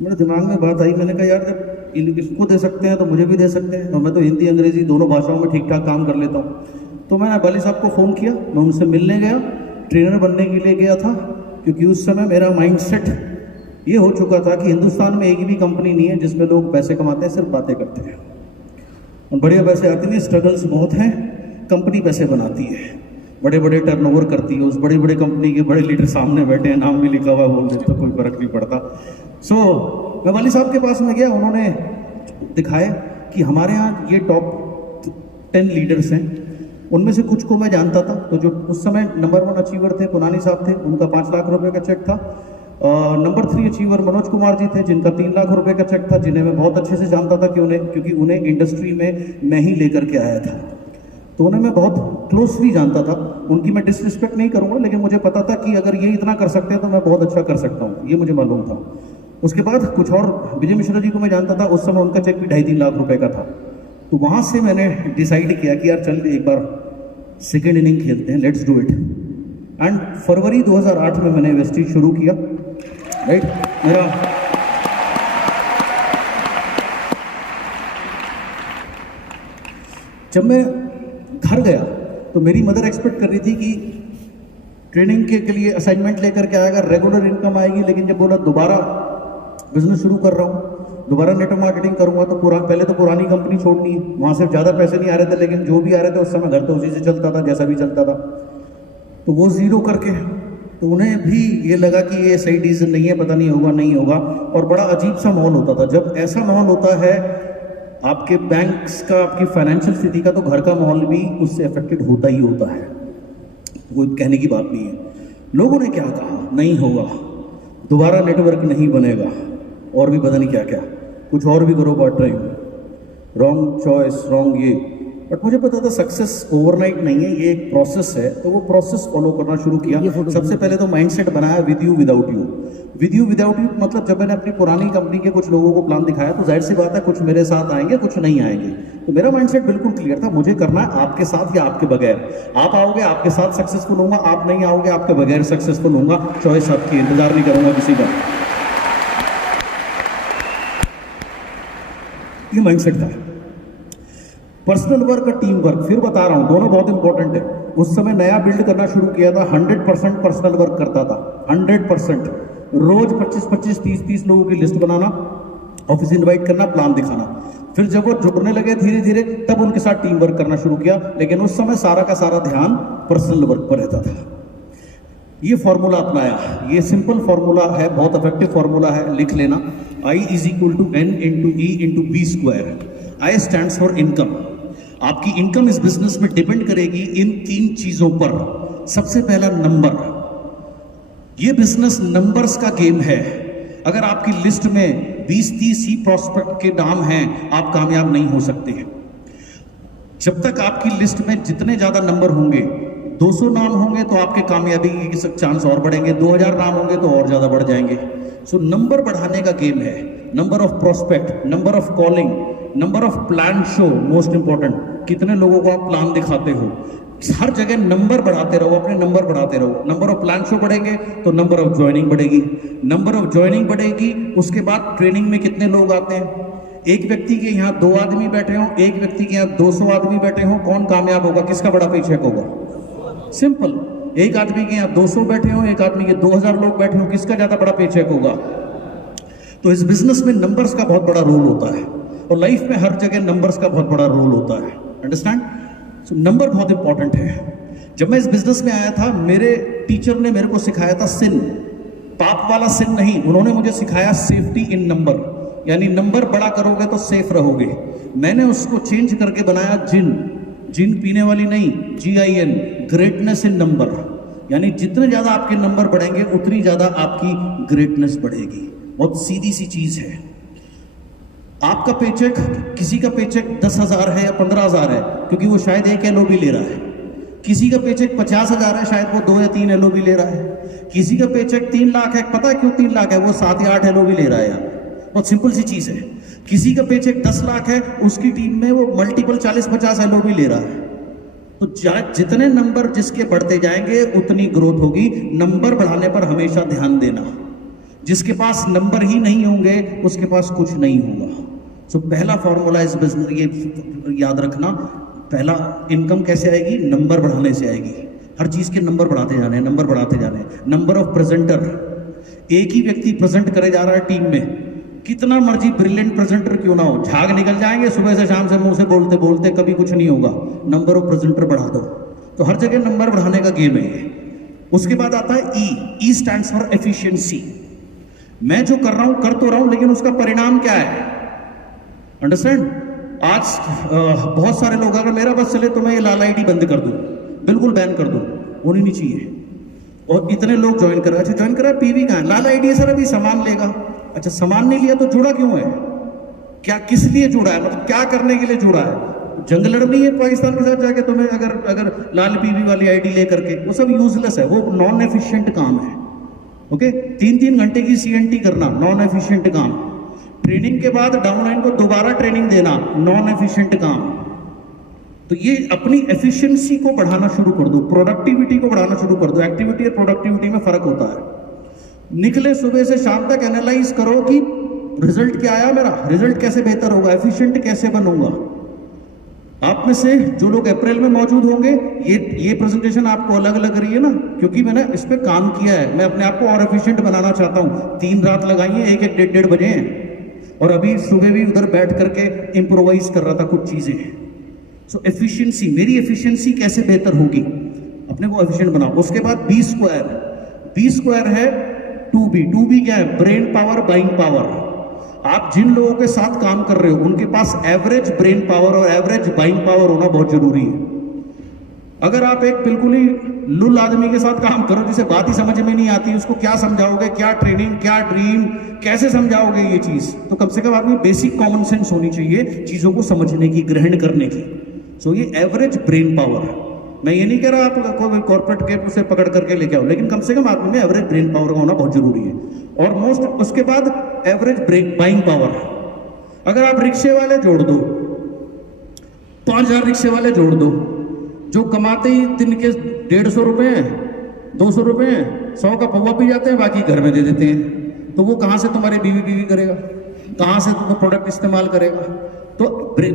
तो मेरे दिमाग में बात आई, मैंने कहा यार जब इसको दे सकते हैं तो मुझे भी दे सकते हैं, और मैं तो हिंदी अंग्रेजी दोनों भाषाओं में ठीक ठाक काम कर लेता हूँ। तो मैंने बाली साहब को फ़ोन किया, मैं उनसे मिलने गया, ट्रेनर बनने के लिए गया था, क्योंकि उस समय मेरा माइंडसेट ये हो चुका था कि हिंदुस्तान में एक भी कंपनी नहीं है जिसमें लोग पैसे कमाते हैं, सिर्फ बातें करते हैं और बढ़िया पैसे आते नहीं। स्ट्रगल्स बहुत हैं, कंपनी पैसे बनाती है, बड़े बड़े टर्नओवर करती है, उस बड़ी बड़ी कंपनी के बड़े लीडर सामने बैठे हैं, नाम भी लिखा हुआ, बोल देते तो कोई फर्क नहीं पड़ता। मैं वाली साहब के पास में गया, उन्होंने दिखाया कि हमारे यहाँ ये टॉप 10 लीडर्स हैं, उनमें से कुछ को मैं जानता था। तो जो उस समय नंबर 1 अचीवर थे पुनानी साहब थे, उनका 5 लाख रुपए का चेक था। नंबर 3 अचीवर मनोज कुमार जी थे, जिनका 3 लाख रुपए का चेक था, जिन्हें मैं बहुत अच्छे से जानता था क्योंकि उन्हें इंडस्ट्री में मैं ही लेकर के आया था, तो उन्हें मैं बहुत क्लोजली जानता था। उनकी मैं डिसरिस्पेक्ट नहीं करूंगा, लेकिन मुझे पता था कि अगर ये इतना कर सकते हैं तो मैं बहुत अच्छा कर सकता हूँ, ये मुझे मालूम था। उसके बाद कुछ और, विजय मिश्रा जी को मैं जानता था, उस समय उनका चेक भी 2.5-3 लाख रुपए का था। तो वहाँ से मैंने डिसाइड किया कि यार चल एक बार सेकेंड इनिंग खेलते हैं, लेट्स डू इट। एंड फरवरी 2008 में मैंने वेस्टीज शुरू किया, राइट। मेरा जब मैं घर गया तो मेरी मदर एक्सपेक्ट कर रही थी कि ट्रेनिंग के लिए असाइनमेंट लेकर के आएगा, रेगुलर इनकम आएगी। लेकिन जब बोला दोबारा बिजनेस शुरू कर रहा हूँ, दोबारा नेटवर्क मार्केटिंग करूंगा, तो पहले तो पुरानी कंपनी छोड़नी है, वहाँ से ज़्यादा पैसे नहीं आ रहे थे, लेकिन जो भी आ रहे थे उस समय घर तो उसी से चलता था, जैसा भी चलता था। तो वो ज़ीरो करके, तो उन्हें भी ये लगा कि ये सही डिसीजन नहीं है, पता नहीं होगा नहीं होगा, और बड़ा अजीब सा माहौल होता था। जब ऐसा माहौल होता है आपके बैंक्स का, आपकी फाइनेंशियल स्थिति का, तो घर का माहौल भी उससे अफेक्टेड होता ही होता है, कोई कहने की बात नहीं है। लोगों ने क्या कहा, नहीं होगा, दोबारा नेटवर्क नहीं बनेगा, और भी पता नहीं क्या क्या, कुछ और भी करो part time, wrong choice, wrong ये। बट मुझे पता था सक्सेस ओवरनाइट नहीं है, ये एक प्रोसेस है। तो वो प्रोसेस फॉलो करना शुरू किया। सबसे पहले तो माइंडसेट बनाया with you without you. With you without you मतलब जब मैंने अपनी पुरानी कंपनी के कुछ लोगों को प्लान दिखाया, तो जाहिर सी बात है कुछ मेरे साथ आएंगे, कुछ नहीं आएंगे। तो मेरा माइंडसेट बिल्कुल क्लियर था, मुझे करना है आपके साथ या आपके बगैर। आप आओगे आपके साथ सक्सेसफुल होऊंगा, आप नहीं आओगे आपके बगैर सक्सेसफुल होऊंगा। चॉइस आपकी, इंतजार नहीं करूंगा किसी का। ये माइंडसेट था। पर्सनल वर्क और टीम वर्क, फिर बता रहा हूं, दोनों बहुत इंपॉर्टेंट है। उस समय नया बिल्ड करना शुरू किया था, 100% पर्सनल वर्क करता था, 100%। रोज 25-25, 30-30 लोगों की लिस्ट बनाना, ऑफिस इनवाइट करना, प्लान दिखाना। फिर जब वो जुड़ने लगे धीरे धीरे, तब उनके साथ टीम वर्क करना शुरू किया। लेकिन उस समय सारा का सारा ध्यान पर्सनल वर्क पर रहता था। ये फॉर्मूला अपनाया, ये सिंपल फॉर्मूला है, बहुत इफेक्टिव फॉर्मूला है, लिख लेना। I = N × E × B²। I stands for income. आपकी इनकम इस बिजनेस में डिपेंड करेगी इन 3 चीजों पर। सबसे पहला नंबर, ये बिजनेस नंबर्स का गेम है। अगर आपकी लिस्ट में 20-30 ही प्रोस्पेक्ट के नाम हैं, आप कामयाब नहीं हो सकते हैं। जब तक आपकी लिस्ट में जितने ज्यादा नंबर होंगे, 200 नाम होंगे तो आपके कामयाबी के चांस और बढ़ेंगे, 2000 नाम होंगे तो और ज्यादा बढ़ जाएंगे। सो नंबर बढ़ाने का गेम है। Number of prospect, number of calling, number of plan show, most important, कितने लोगों को आप प्लान दिखाते हो। हर जगह नंबर बढ़ाते रहो, अपने नंबर बढ़ाते रहो। नंबर ऑफ प्लान शो बढ़ेंगे तो नंबर ऑफ ज्वाइनिंग बढ़ेगी, नंबर ऑफ ज्वाइनिंग बढ़ेगी। उसके बाद ट्रेनिंग में कितने लोग आते हैं। एक व्यक्ति के यहाँ 2 आदमी बैठे हो, एक व्यक्ति के यहाँ 200 आदमी बैठे हो, कौन कामयाब होगा, किसका बड़ा पेचेक होगा। सिंपल। एक आदमी के यहाँ 200 बैठे हो, एक आदमी के 2000 लोग बैठे हो, किसका ज्यादा बड़ा पेचेक होगा। तो इस बिजनेस में नंबर्स का बहुत बड़ा रोल होता है, और लाइफ में हर जगह नंबर्स का बहुत बड़ा रोल होता है। अंडरस्टैंड। सो नंबर बहुत इंपॉर्टेंट है। जब मैं इस बिजनेस में आया था, मेरे टीचर ने मेरे को सिखाया था सिन, पाप वाला सिन नहीं, उन्होंने मुझे सिखाया सेफ्टी इन नंबर, यानी नंबर बड़ा करोगे तो सेफ रहोगे। मैंने उसको चेंज करके बनाया जिन, जिन पीने वाली नहीं, GIN, ग्रेटनेस इन नंबर, यानी जितने ज्यादा आपके नंबर बढ़ेंगे उतनी ज्यादा आपकी ग्रेटनेस बढ़ेगी। बहुत सीधी सी चीज है। आपका पेचेक, किसी का पेचेक 10,000 है या 15,000 है, क्योंकि वो शायद 1 LOB ले रहा है। किसी का पेचेक 50,000 है, शायद वो 2 या 3 LOB ले रहा है। किसी का पेचेक 3 लाख है, पता है क्यों 3 लाख है, वो 7 या 8 LOB ले रहा है यार। बहुत सिंपल सी चीज है। किसी का पेचेक 10 लाख है, उसकी टीम में वो मल्टीपल 40-50 LOB ले रहा है। तो जितने नंबर जिसके बढ़ते जाएंगे उतनी ग्रोथ होगी। नंबर बढ़ाने पर हमेशा ध्यान देना। जिसके पास नंबर ही नहीं होंगे उसके पास कुछ नहीं होगा। सो पहला फॉर्मूला इस बिजनेस, ये याद रखना, पहला इनकम कैसे आएगी? नंबर बढ़ाने से आएगी। हर चीज के नंबर बढ़ाते जाने हैं, नंबर बढ़ाते जाने हैं। नंबर ऑफ प्रेजेंटर, एक ही व्यक्ति प्रेजेंट करे जा रहा है टीम में, कितना मर्जी ब्रिलियंट प्रेजेंटर क्यों ना हो, झाग निकल जाएंगे सुबह से शाम से मुंह से बोलते बोलते, कभी कुछ नहीं होगा। नंबर ऑफ प्रेजेंटर बढ़ा दो। तो हर जगह नंबर बढ़ाने का गेम है ये। उसके बाद आता है ई स्टैंड्स फॉर एफिशिएंसी। मैं जो कर रहा हूं कर तो रहा हूं, लेकिन उसका परिणाम क्या है? अंडरस्टैंड? आज बहुत सारे लोग, अगर मेरा बस चले तो मैं ये लाल आईडी बंद कर दूं, बिल्कुल बैन कर दूं, होनी नहीं चाहिए। और इतने लोग ज्वाइन कर रहे, अच्छा ज्वाइन करा, पीवी कहां है? लाल आईडी है सर, अभी सामान लेगा। अच्छा सामान नहीं लिया तो जुड़ा क्यों है? क्या किस लिए जुड़ा है? मतलब क्या करने के लिए जुड़ा है? जंग लड़नी है पाकिस्तान के साथ जाके तुम्हें, अगर लाल पीवी वाली आईडी लेकर के? वो सब यूजलेस है, वो नॉन एफिशिएंट काम है। ओके, 3-3 घंटे की सीएनटी करना नॉन एफिशिएंट काम। ट्रेनिंग के बाद डाउनलाइन को दोबारा ट्रेनिंग देना नॉन एफिशिएंट काम। तो ये अपनी एफिशिएंसी को बढ़ाना शुरू कर दो, प्रोडक्टिविटी को बढ़ाना शुरू कर दो। एक्टिविटी और प्रोडक्टिविटी में फर्क होता है। निकले सुबह से शाम तक एनालाइज करो कि रिजल्ट क्या आया मेरा, रिजल्ट कैसे बेहतर होगा, एफिशिएंट कैसे बनूंगा। आप में से जो लोग अप्रैल में मौजूद होंगे, ये प्रेजेंटेशन आपको अलग अलग रही है ना, क्योंकि मैंने इस पे काम किया है। मैं अपने आप को और एफिशिएंट बनाना चाहता हूँ। 3 रात लगाई है, 1-1, 1:30 बजे हैं, और अभी सुबह भी उधर बैठ करके इम्प्रोवाइज कर रहा था कुछ चीजें। सो एफिशिएंसी, मेरी एफिशिएंसी कैसे बेहतर होगी, अपने को एफिशिएंट बनाओ। उसके बाद बी स्क्वायर है 2B। 2B क्या है? Brain power, buying power. आप जिन लोगों के साथ काम कर रहे हो उनके पास एवरेज ब्रेन पावर और एवरेज बाइंग पावर होना बहुत जरूरी है। अगर आप एक बिल्कुल ही लुल आदमी के साथ काम करो, जिसे बात ही समझ में नहीं आती, उसको क्या समझाओगे, क्या ट्रेनिंग, क्या ड्रीम, कैसे समझाओगे ये चीज? तो कम से कम आदमी बेसिक कॉमन सेंस होनी चाहिए चीजों को समझने की, ग्रहण करने की। सो ये एवरेज ब्रेन पावर, मैं ये नहीं कह रहा आप कॉर्पोरेट के उसे पकड़ करके लेके आओ, लेकिन कम से कम आदमी में एवरेज ब्रेन पावर का होना बहुत जरूरी है। और मोस्ट, उसके बाद एवरेज बाइंग पावर। अगर आप रिक्शे वाले जोड़ दो, 5000 रिक्शे वाले जोड़ दो, जो कमाते ही दिन के 150 रुपए, 200 रुपए, 100 का पौवा पी जाते हैं, बाकी घर में दे देते हैं, तो वो कहां से तुम्हारे बीवी करेगा, कहां से तुम्हें प्रोडक्ट इस्तेमाल करेगा? तो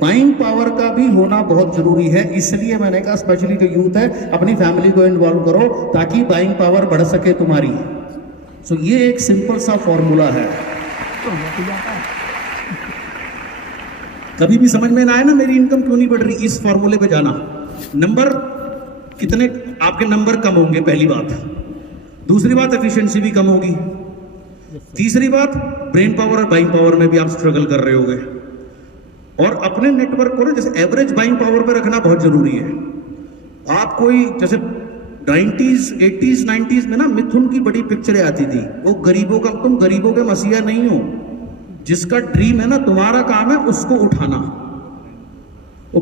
बाइंग पावर का भी होना बहुत जरूरी है। इसलिए मैंने कहा स्पेशली जो यूथ है, अपनी फैमिली को इन्वॉल्व करो ताकि बाइंग पावर बढ़ सके तुम्हारी। सो ये एक सिंपल सा फॉर्मूला है। कभी भी समझ में ना आए ना मेरी इनकम क्यों नहीं बढ़ रही, इस फॉर्मूले पे जाना। नंबर कितने, आपके नंबर कम होंगे, पहली बात। दूसरी बात, एफिशिएंसी भी कम होगी। तीसरी बात, ब्रेन पावर और बाइंग पावर में भी आप स्ट्रगल कर रहे होगे। और अपने नेटवर्क को ना जैसे एवरेज बाइंग पावर पे रखना बहुत जरूरी है। आप कोई जैसे 90s, 80s, 90s में ना मिथुन की बड़ी पिक्चरें आती थी, वो गरीबों का, तुम गरीबों के मसीहा नहीं हो, जिसका ड्रीम है ना, तुम्हारा काम है उसको उठाना। वो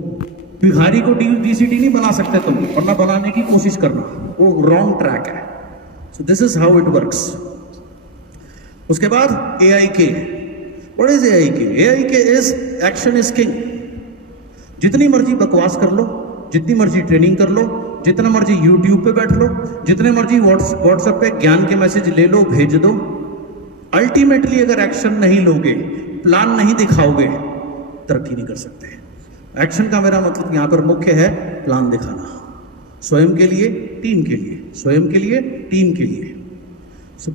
भिखारी को डीसीटी नहीं बना सकते तुम, और ना बनाने की कोशिश करना, वो रॉन्ग ट्रैक है। So this is how it works. उसके बाद AIK। What is AIK? AIK is action is king। जितनी मर्जी बकवास कर लो, जितनी मर्जी ट्रेनिंग कर लो, जितना मर्जी YouTube पे बैठ लो, जितने मर्जी WhatsApp पे ज्ञान के मैसेज ले लो, भेज दो, अल्टीमेटली अगर एक्शन नहीं लोगे, प्लान नहीं दिखाओगे, तरक्की नहीं कर सकते। एक्शन का मेरा मतलब यहां पर मुख्य है प्लान दिखाना, स्वयं के लिए, टीम के लिए, स्वयं के लिए, टीम के लिए।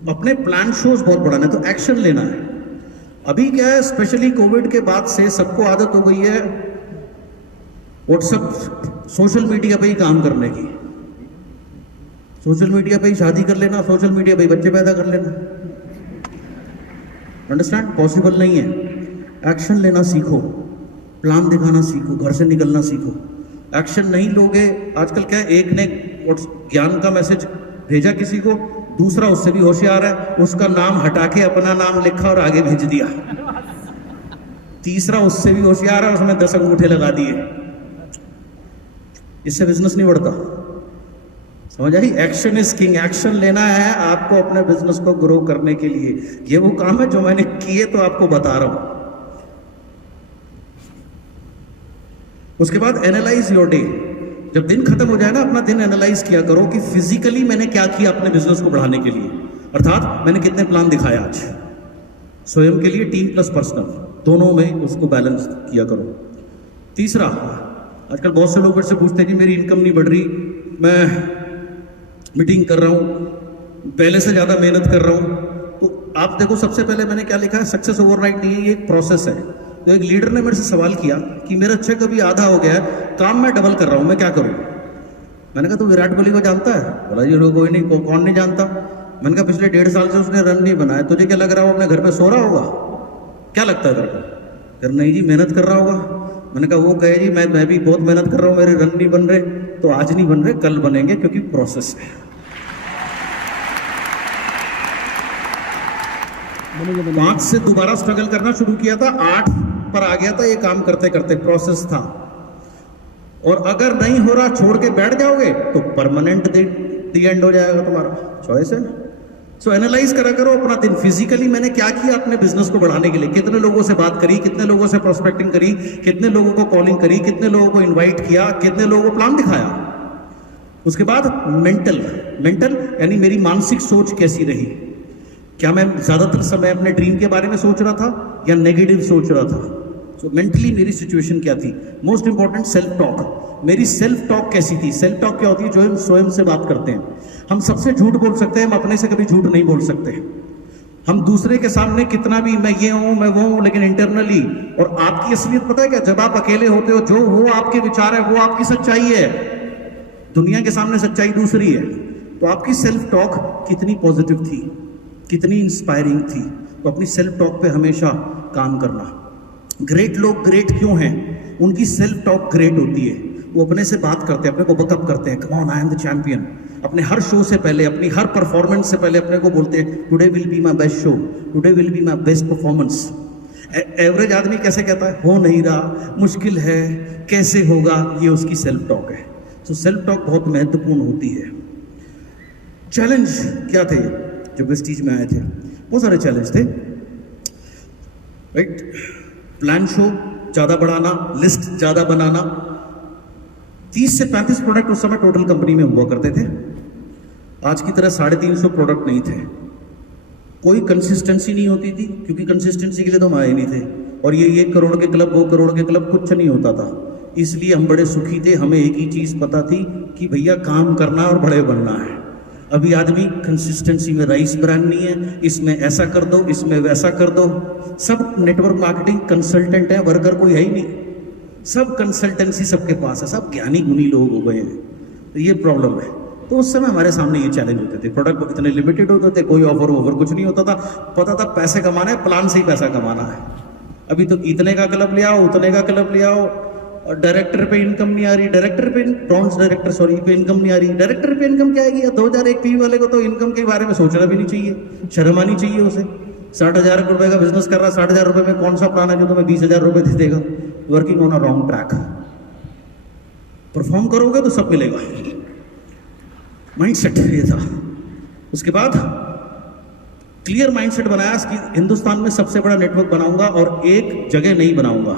अपने प्लान शोज बहुत बढ़ाना है, तो एक्शन लेना है। अभी क्या है, स्पेशली कोविड के बाद से सबको आदत हो गई है व्हाट्सएप, सोशल मीडिया पे ही काम करने की। सोशल मीडिया पे ही शादी कर लेना, सोशल मीडिया पे ही बच्चे पैदा कर लेना। अंडरस्टैंड? पॉसिबल नहीं है। एक्शन लेना सीखो, प्लान दिखाना सीखो, घर से निकलना सीखो। एक्शन नहीं लोगे, आजकल क्या है, एक ने ज्ञान का मैसेज भेजा किसी को, दूसरा उससे भी होशियार है, उसका नाम हटा के अपना नाम लिखा और आगे भेज दिया। तीसरा उससे भी होशियार है, उसने 10 अंगूठे लगा दिए। इससे बिजनेस नहीं बढ़ता। समझ आई? Action is king. एक्शन लेना है आपको अपने बिजनेस को ग्रो करने के लिए। ये वो काम है जो मैंने किए तो आपको बता रहा हूं। उसके बाद एनालाइज योर डे। जब दिन खत्म हो जाए ना, अपना दिन एनालाइज किया करो कि फिजिकली मैंने क्या किया अपने बिजनेस को बढ़ाने के लिए। अर्थात मैंने कितने प्लान दिखाए आज, स्वयं के लिए, टीम प्लस पर्सनल, दोनों में उसको बैलेंस किया करो। तीसरा, आजकल बहुत से लोग मेरे से पूछते हैं जी मेरी इनकम नहीं बढ़ रही, मैं मीटिंग कर रहा हूँ, पहले से ज़्यादा मेहनत कर रहा हूँ। तो आप देखो, सबसे पहले मैंने क्या लिखा है, सक्सेस ओवरनाइट नहीं है, ये एक प्रोसेस है। तो एक लीडर ने मेरे से सवाल किया कि मेरा चेक अभी आधा हो गया है, काम मैं डबल कर रहा हूँ, मैं क्या करूँ? मैंने कहा तू विराट कोहली को जानता है? बोला जी कोई नहीं, कौन नहीं जानता। मैंने कहा पिछले 1.5 साल से उसने रन नहीं बनाया, तुझे क्या लग रहा है वो अपने घर पे सो रहा होगा? क्या लगता है तेरे को? फिर नहीं जी मेहनत कर रहा होगा। मैंने कहा वो कहे जी मैं भी बहुत मेहनत कर रहा हूँ, मेरे रन नहीं बन रहे। तो आज नहीं बन रहे, कल बनेंगे, क्योंकि प्रोसेस है। 5 से दोबारा स्ट्रगल करना शुरू किया था, 8 पर आ गया था, ये काम करते करते प्रोसेस था। और अगर नहीं हो रहा छोड़ के बैठ जाओगे तो परमानेंट दी एंड हो जाएगा, तुम्हारा चॉइस है। सो एनालाइज करा करो अपना दिन। फिजिकली मैंने क्या किया अपने बिजनेस को बढ़ाने के लिए, कितने लोगों से बात करी, कितने लोगों से प्रोस्पेक्टिंग करी, कितने लोगों को कॉलिंग करी, कितने लोगों को इन्वाइट किया, कितने लोगों को प्लान दिखाया। उसके बाद मेंटल यानी मेरी मानसिक सोच कैसी रही, क्या मैं ज्यादातर समय अपने ड्रीम के बारे में सोच रहा था या नेगेटिव सोच रहा था। सो मेंटली मेरी सिचुएशन क्या थी। Most important, self talk. मेरी सेल्फ टॉक कैसी थी? सेल्फ टॉक क्या होती है? जो हम स्वयं से बात करते हैं। हम सबसे झूठ बोल सकते हैं, हम अपने से कभी झूठ नहीं बोल सकते। हम दूसरे के सामने कितना भी मैं ये हूं मैं वो हूं, लेकिन इंटरनली, और आपकी असलियत पता है क्या? जब आप अकेले होते हो, जो वो आपके विचार है वो आपकी सच्चाई है, दुनिया के सामने सच्चाई दूसरी है। तो आपकी सेल्फ टॉक कितनी पॉजिटिव थी, कितनी इंस्पायरिंग थी? तो अपनी सेल्फ टॉक पे हमेशा काम करना। ग्रेट लोग ग्रेट क्यों हैं? उनकी सेल्फ टॉक ग्रेट होती है। वो अपने से बात करते हैं, अपने को बकअप करते हैं, come on I am the champion. अपने हर शो से पहले, अपनी हर परफॉर्मेंस से पहले अपने को बोलते हैं today will be my best show, today will be my best performance. Average आदमी कैसे कहता है? हो नहीं रहा, मुश्किल है, कैसे होगा? ये उसकी सेल्फ टॉक है। तो सेल्फ टॉक बहुत महत्वपूर्ण होती है। चैलेंज क्या थे जब वेस्टीज में आए थे? बहुत सारे चैलेंज थे, राइट। प्लान शो ज़्यादा बढ़ाना, लिस्ट ज़्यादा बनाना। 30 से 35 प्रोडक्ट उस समय टोटल कंपनी में हुआ करते थे। आज की तरह 350 प्रोडक्ट नहीं थे। कोई कंसिस्टेंसी नहीं होती थी, क्योंकि कंसिस्टेंसी के लिए तो हम आए नहीं थे। और ये 1 करोड़ के क्लब, 2 करोड़ के क्लब, कुछ नहीं होता था। इसलिए हम बड़े सुखी थे। हमें एक ही चीज़ पता थी कि भैया काम करना और बड़े बनना है। अभी आदमी कंसिस्टेंसी में राइस ब्रांड नहीं है, इसमें ऐसा कर दो, इसमें वैसा कर दो। सब नेटवर्क मार्केटिंग कंसल्टेंट है, वर्कर कोई है ही नहीं। सब कंसल्टेंसी सबके पास है, सब ज्ञानी गुणी लोग हो गए हैं। तो ये प्रॉब्लम है। तो उस समय हमारे सामने ये चैलेंज होते थे। प्रोडक्ट इतने लिमिटेड होते थे, कोई ऑफर कुछ नहीं होता था। पता था पैसे कमाना है, प्लान से ही पैसा कमाना है। अभी तो इतने का क्लब ले आओ, उतने का क्लब ले आओ, और डायरेक्टर पे इनकम नहीं आ रही, डायरेक्टर पे ब्रॉन्ज डायरेक्टर सॉरी पे इनकम नहीं आ रही। डायरेक्टर पे इनकम क्या आएगी? 2001 पी वाले को तो इनकम के बारे में सोचना भी नहीं चाहिए, शर्म आनी चाहिए उसे। 60,000 रुपए का बिजनेस कर रहा है, 60,000 रुपए में कौन सा प्लान है जो तुम्हें 20,000 रुपए दे देगा? Working on a wrong track. Perform करोगे तो सब मिलेगा। माइंडसेट ये था। उसके बाद क्लियर माइंडसेट बनाया कि हिंदुस्तान में सबसे बड़ा नेटवर्क बनाऊंगा, और एक जगह नहीं बनाऊंगा,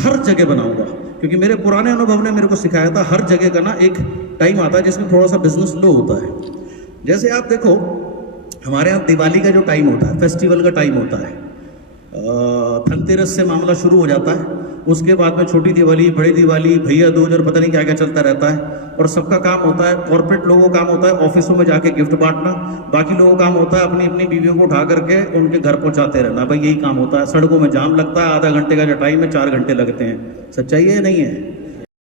हर जगह बनाऊंगा। क्योंकि मेरे पुराने अनुभव ने मेरे को सिखाया था हर जगह का ना एक टाइम आता है जिसमें थोड़ा सा बिजनेस लो होता है। जैसे आप देखो, हमारे यहाँ दिवाली का जो टाइम होता है, फेस्टिवल का टाइम होता है, धनतेरस से मामला शुरू हो जाता है। उसके बाद में छोटी दिवाली, बड़ी दिवाली, भैया दूज और पता नहीं क्या क्या चलता रहता है। और सबका काम होता है, कॉर्पोरेट लोगों का काम होता है ऑफिसों में जाके गिफ्ट बांटना। बाकी लोगों का काम होता है अपनी अपनी बीवियों को उठा करके उनके घर पहुंचाते रहना। भाई यही काम होता है। सड़कों में जाम लगता है, आधा घंटे का जो टाइम है 4 घंटे लगते हैं। सच्चाई है नहीं है?